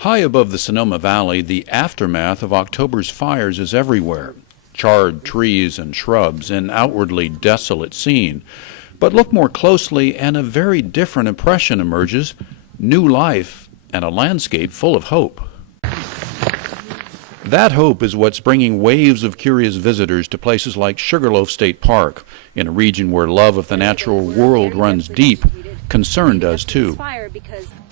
High above the Sonoma Valley, the aftermath of October's fires is everywhere. Charred trees and shrubs, an outwardly desolate scene. But look more closely and a very different impression emerges: new life and a landscape full of hope. That hope is what's bringing waves of curious visitors to places like Sugarloaf State Park, in a region where love of the natural world runs deep. Concern does too.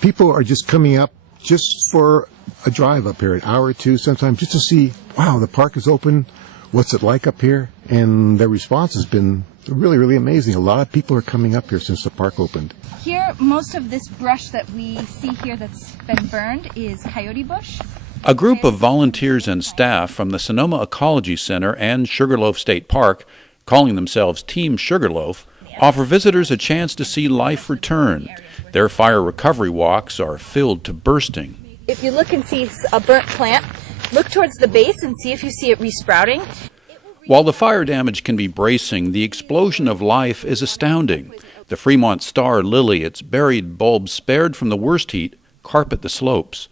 People are just coming up just for a drive up here, an hour or two sometimes, just to see, wow, the park is open, what's it like up here? And their response has been really, really amazing. A lot of people are coming up here since the park opened. Here, most of this brush that we see here that's been burned is coyote bush. A group of volunteers and staff from the Sonoma Ecology Center and Sugarloaf State Park, calling themselves Team Sugarloaf, offer visitors a chance to see life return. Their fire recovery walks are filled to bursting. If you look and see a burnt plant, look towards the base and see if you see it resprouting. While the fire damage can be bracing, the explosion of life is astounding. The Fremont star lily, its buried bulbs spared from the worst heat, carpet the slopes.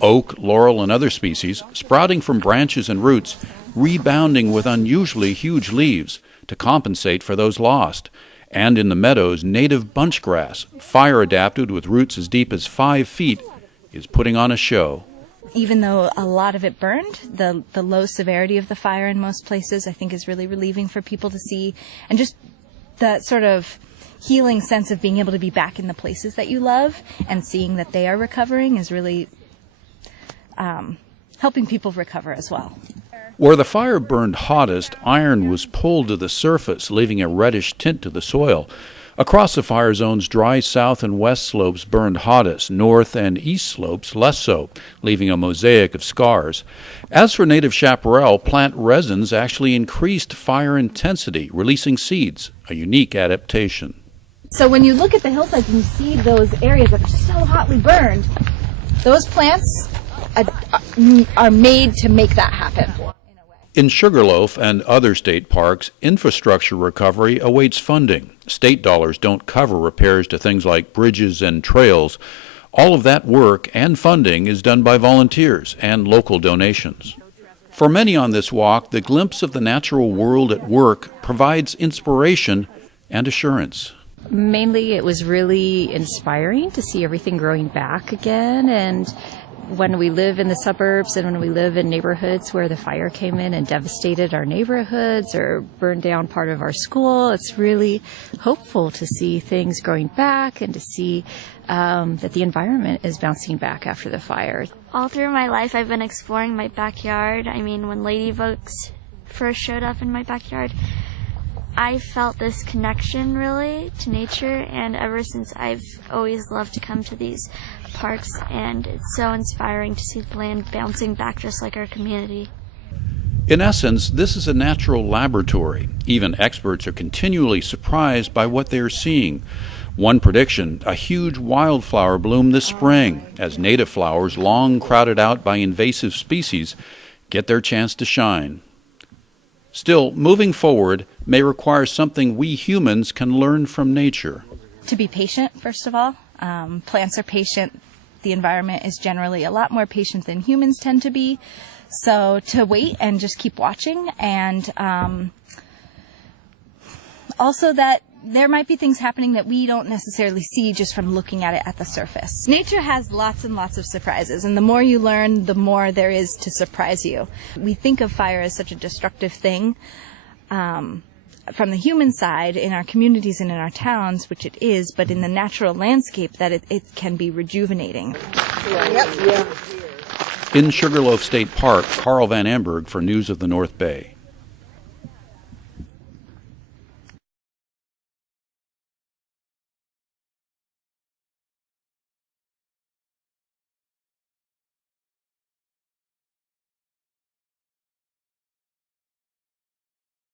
Oak, laurel, and other species, sprouting from branches and roots, rebounding with unusually huge leaves to compensate for those lost. And in the meadows, native bunchgrass, fire-adapted with roots as deep as 5 feet, is putting on a show. Even though a lot of it burned, the low severity of the fire in most places I think is really relieving for people to see. And just that sort of healing sense of being able to be back in the places that you love and seeing that they are recovering is really helping people recover as well. Where the fire burned hottest, iron was pulled to the surface, leaving a reddish tint to the soil. Across the fire zone's dry south and west slopes burned hottest, north and east slopes less so, leaving a mosaic of scars. As for native chaparral, plant resins actually increased fire intensity, releasing seeds, a unique adaptation. So when you look at the hillsides and you see those areas that are so hotly burned, those plants are made to make that happen. In Sugarloaf and other state parks, infrastructure recovery awaits funding. State dollars don't cover repairs to things like bridges and trails. All of that work and funding is done by volunteers and local donations. For many on this walk, the glimpse of the natural world at work provides inspiration and assurance. Mainly it was really inspiring to see everything growing back again, and when we live in the suburbs and when we live in neighborhoods where the fire came in and devastated our neighborhoods or burned down part of our school, it's really hopeful to see things growing back and to see that the environment is bouncing back after the fire. All through my life, I've been exploring my backyard. I mean, when ladybugs first showed up in my backyard, I felt this connection really to nature, and ever since I've always loved to come to these parks, and it's so inspiring to see the land bouncing back just like our community. In essence, this is a natural laboratory. Even experts are continually surprised by what they are seeing. One prediction, a huge wildflower bloom this spring, as native flowers, long crowded out by invasive species, get their chance to shine. Still, moving forward may require something we humans can learn from nature. To be patient, first of all. Plants are patient. The environment is generally a lot more patient than humans tend to be. So to wait and just keep watching, and also that there might be things happening that we don't necessarily see just from looking at it at the surface. Nature has lots and lots of surprises, and the more you learn, the more there is to surprise you. We think of fire as such a destructive thing. From the human side, in our communities and in our towns, which it is, but in the natural landscape, that it can be rejuvenating. In Sugarloaf State Park, Carl Van Amberg for News of the North Bay.